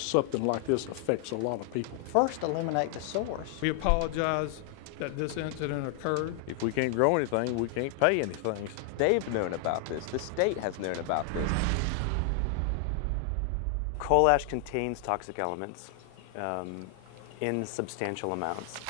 something like this affects a lot of people. First, eliminate the source. We apologize that this incident occurred. If we can't grow anything, we can't pay anything. They've known about this. The state has known about this. Coal ash contains toxic elements in substantial amounts.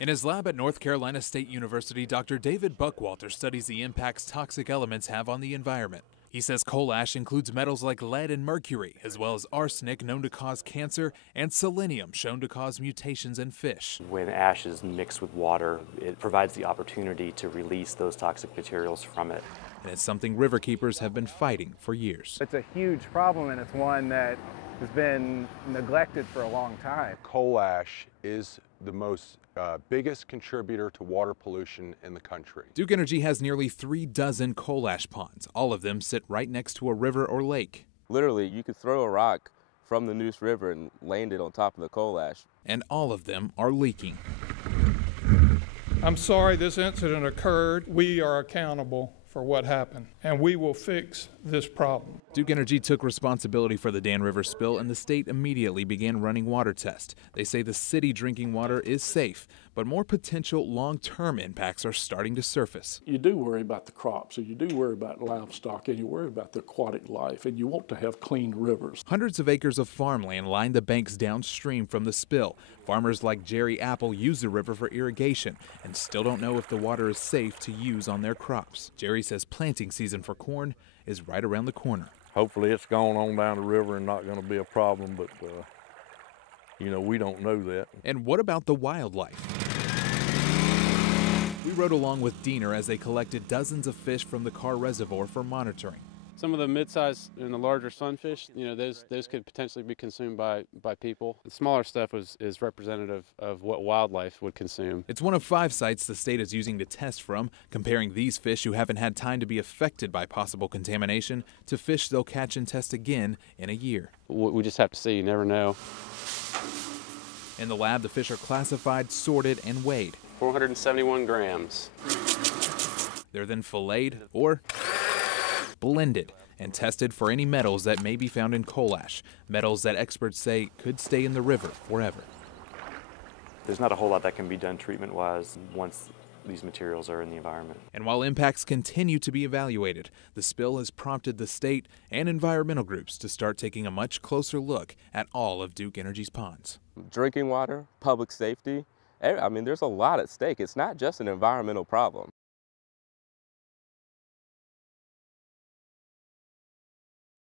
In his lab at North Carolina State University, Dr. David Buckwalter studies the impacts toxic elements have on the environment. He says coal ash includes metals like lead and mercury, as well as arsenic known to cause cancer and selenium shown to cause mutations in fish. When ash is mixed with water, it provides the opportunity to release those toxic materials from it. And it's something riverkeepers have been fighting for years. It's a huge problem, and it's one that has been neglected for a long time. Coal ash is the biggest contributor to water pollution in the country. Duke Energy has nearly 3 dozen coal ash ponds. All of them sit right next to a river or lake. Literally, you could throw a rock from the Neuse River and land it on top of the coal ash. And all of them are leaking. I'm sorry this incident occurred. We are accountable for what happened, and we will fix this problem. Duke Energy took responsibility for the Dan River spill, and the state immediately began running water tests. They say the city drinking water is safe, but more potential long-term impacts are starting to surface. You do worry about the crops, and you do worry about livestock, and you worry about the aquatic life, and you want to have clean rivers. Hundreds of acres of farmland line the banks downstream from the spill. Farmers like Jerry Apple use the river for irrigation and still don't know if the water is safe to use on their crops. Jerry says planting season for corn is right around the corner. Hopefully it's going on down the river and not going to be a problem, but we don't know that. And what about the wildlife? We rode along with Diener as they collected dozens of fish from the Carr Reservoir for monitoring. Some of the mid-size and the larger sunfish, those could potentially be consumed by people. The smaller stuff is representative of what wildlife would consume. It's one of 5 sites the state is using to test from, comparing these fish who haven't had time to be affected by possible contamination to fish they'll catch and test again in a year. We just have to see, you never know. In the lab, the fish are classified, sorted, and weighed. 471 grams. They're then filleted or blended and tested for any metals that may be found in coal ash, metals that experts say could stay in the river forever. There's not a whole lot that can be done treatment-wise once these materials are in the environment. And while impacts continue to be evaluated, the spill has prompted the state and environmental groups to start taking a much closer look at all of Duke Energy's ponds. Drinking water, public safety, there's a lot at stake. It's not just an environmental problem.